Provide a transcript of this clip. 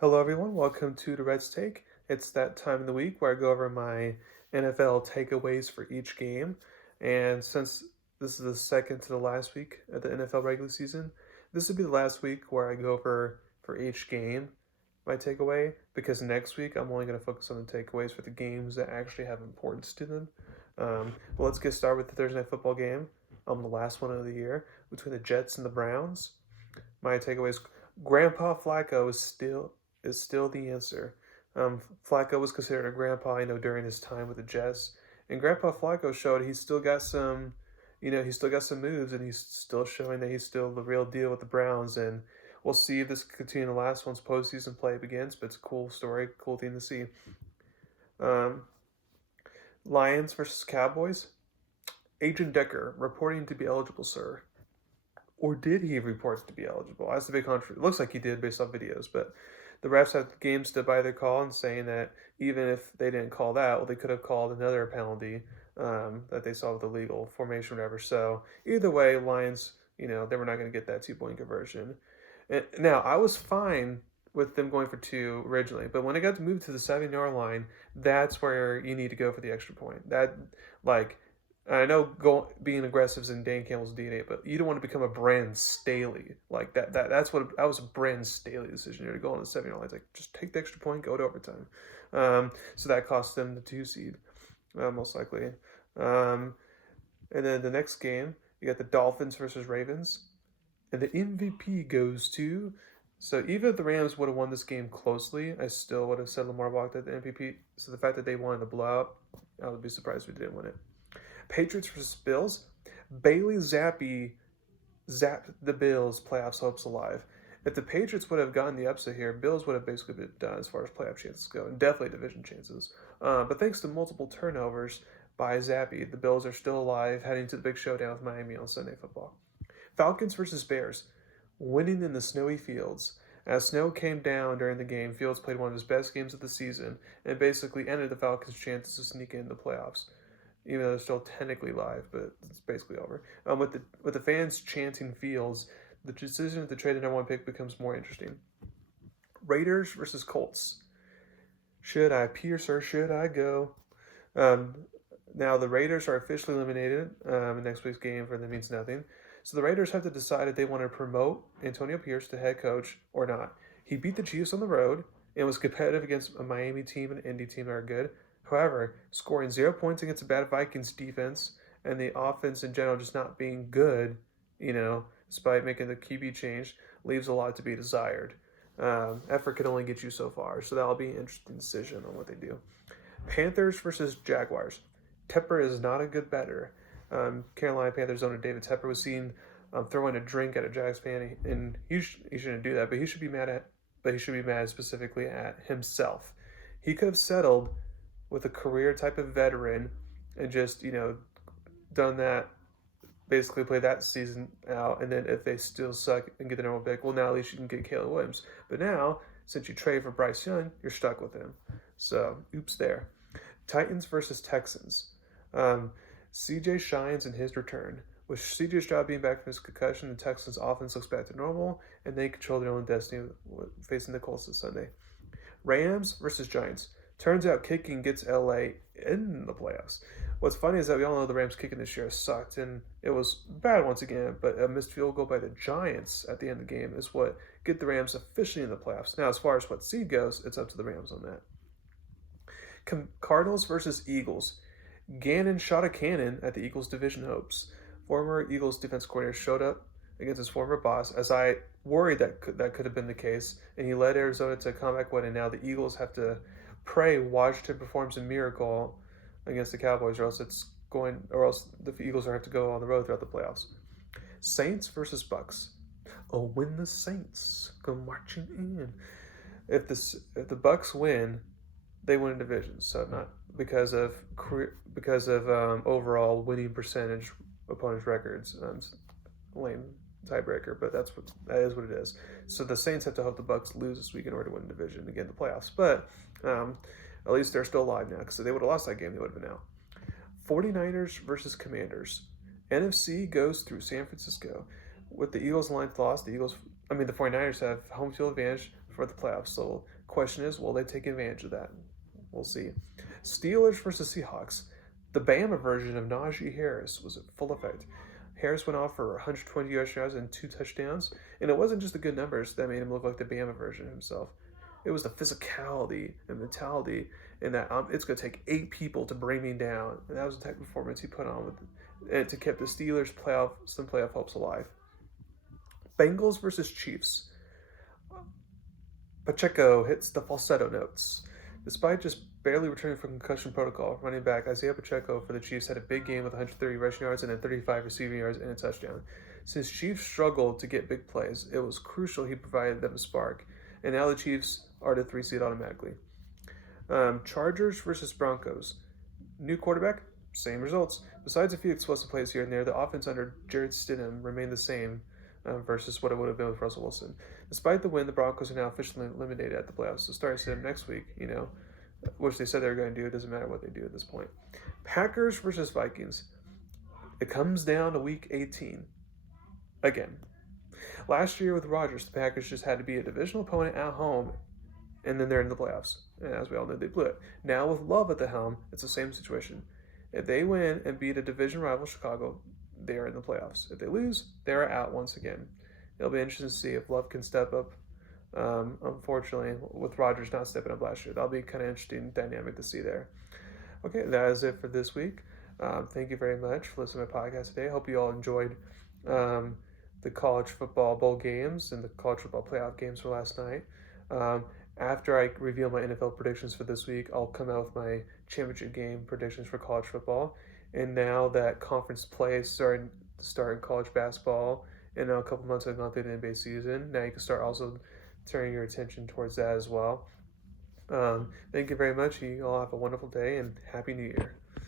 Hello, everyone. Welcome to Durrett's Take. It's that time of the week where I go over my NFL takeaways for each game. And since this is the second to the last week of the NFL regular season, this would be the last week where I go over for each game my takeaway because next week I'm only going to focus on the takeaways for the games that actually have importance to them. But let's get started with the Thursday night football game. The last one of the year between the Jets and the Browns. My takeaways: Grandpa Flacco is still the answer. Flacco was considered a grandpa, during his time with the Jets, and Grandpa Flacco showed he's still got some, he's still got some moves, and he's still showing that he's still the real deal with the Browns. And we'll see if this can continue the last once postseason play begins. But it's a cool story, cool thing to see. Um, Lions versus Cowboys. Agent Decker reporting to be eligible, sir. Or did he report to be eligible? That's the big controversy. It looks like he did based off videos, but the refs had games stood by their call and saying that even if they didn't call that, well, they could have called another penalty that they saw with the legal formation, whatever. So either way, Lions, they were not going to get that 2 point conversion. And now I was fine with them going for two originally, but when it got to move to the 7 yard line, that's where you need to go for the extra point. That like I know being aggressive is in Dan Campbell's DNA, but you don't want to become a Brandon Staley like that. That was a Brandon Staley decision here to go on the 7 yard line. It's like just take the extra point, go to overtime. So that cost them the 2 seed, most likely. Um, and then the next game, you got the Dolphins versus Ravens, and the MVP goes to. So even if the Rams would have won this game closely, I still would have said Lamar walked at the MVP. So the fact that they wanted to blow out, I would be surprised if we didn't win it. Patriots versus Bills. Bailey Zappi zapped the Bills' playoffs hopes alive. If the Patriots would have gotten the upset here, Bills would have basically been done as far as playoff chances go, and definitely division chances. But thanks to multiple turnovers by Zappi, the Bills are still alive, heading to the big showdown with Miami on Sunday Football. Falcons versus Bears. Winning in the snowy fields. As snow came down during the game, Fields played one of his best games of the season and basically ended the Falcons' chances to sneak in the playoffs, even though they're still technically live, but it's basically over. With the fans chanting Fields, the decision to trade the number one pick becomes more interesting. Raiders versus Colts. Should I pierce or should I go? Um, Now the Raiders are officially eliminated in next week's game. For them means nothing. So the Raiders have to decide if they want to promote Antonio Pierce to head coach or not. He beat the Chiefs on the road and was competitive against a Miami team and Indy team that are good. However, scoring 0 points against a bad Vikings defense and the offense in general just not being good, despite making the QB change, leaves a lot to be desired. Effort can only get you so far, so that'll be an interesting decision on what they do. Panthers versus Jaguars. Tepper is not a good better. Carolina Panthers owner David Tepper was seen throwing a drink at a Jags fan, and he shouldn't do that. But he should be mad specifically at himself. He could have settled with a career type of veteran and just done that, basically play that season out, and then if they still suck and get the normal pick, well, now at least you can get Caleb Williams. But now, since you trade for Bryce Young, you're stuck with him. So, oops there. Titans versus Texans. CJ shines in his return. With CJ Stroud being back from his concussion, the Texans' offense looks back to normal, and they control their own destiny facing the Colts this Sunday. Rams versus Giants. Turns out kicking gets LA in the playoffs. What's funny is that we all know the Rams kicking this year sucked, and it was bad once again, but a missed field goal by the Giants at the end of the game is what get the Rams officially in the playoffs. Now, as far as what seed goes, it's up to the Rams on that. Cardinals versus Eagles. Gannon shot a cannon at the Eagles' division hopes. Former Eagles defense coordinator showed up against his former boss, as I worried that could have been the case, and he led Arizona to a comeback win, and now the Eagles have to pray Washington performs a miracle against the Cowboys, or else the Eagles are have to go on the road throughout the playoffs. Saints versus Bucks. Oh, when the Saints go marching in. If the Bucks win, they win a division. So not because of overall winning percentage opponents' records. Lame tiebreaker, but that is what it is. So the Saints have to hope the Bucks lose this week in order to win the division and get in the playoffs. But at least they're still alive now, because if they would have lost that game, they would have been out. 49ers versus Commanders. NFC goes through San Francisco. With the Eagles' ninth loss, the 49ers have home field advantage. for the playoffs. So, question is, will they take advantage of that? We'll see. Steelers versus Seahawks. The Bama version of Najee Harris was in full effect. Harris went off for 120 rushing yards and 2 touchdowns, and it wasn't just the good numbers that made him look like the Bama version of himself. It was the physicality and mentality, and that it's going to take 8 people to bring me down, and that was the type of performance he put on and to keep the Steelers' playoff hopes alive. Bengals versus Chiefs. Pacheco hits the falsetto notes. Despite just barely returning from concussion protocol, running back Isaiah Pacheco for the Chiefs had a big game with 130 rushing yards and then 35 receiving yards and a touchdown. Since Chiefs struggled to get big plays, it was crucial he provided them a spark, and now the Chiefs are the 3 seed automatically. Chargers versus Broncos. New quarterback, same results. Besides a few explosive plays here and there, the offense under Jarrett Stidham remained the same versus what it would have been with Russell Wilson. Despite the win, the Broncos are now officially eliminated at the playoffs. So starting Stidham next week, which they said they were going to do, it doesn't matter what they do at this point. Packers versus Vikings. It comes down to week 18. Again. Last year with Rodgers, the Packers just had to be a divisional opponent at home, and then they're in the playoffs. And as we all know, they blew it. Now with Love at the helm, it's the same situation. If they win and beat a division rival, Chicago, they are in the playoffs. If they lose, they're out once again. It'll be interesting to see if Love can step up. Unfortunately, with Rodgers not stepping up last year, that'll be kind of interesting dynamic to see there. Okay, that is it for this week. Thank you very much for listening to my podcast today. I hope you all enjoyed the college football bowl games and the college football playoff games for last night. After I reveal my NFL predictions for this week, I'll come out with my championship game predictions for college football. And now that conference play is starting to start in college basketball, and now a couple months have gone through the NBA season, now you can start also turning your attention towards that as well. Thank you very much. You all have a wonderful day and Happy New Year.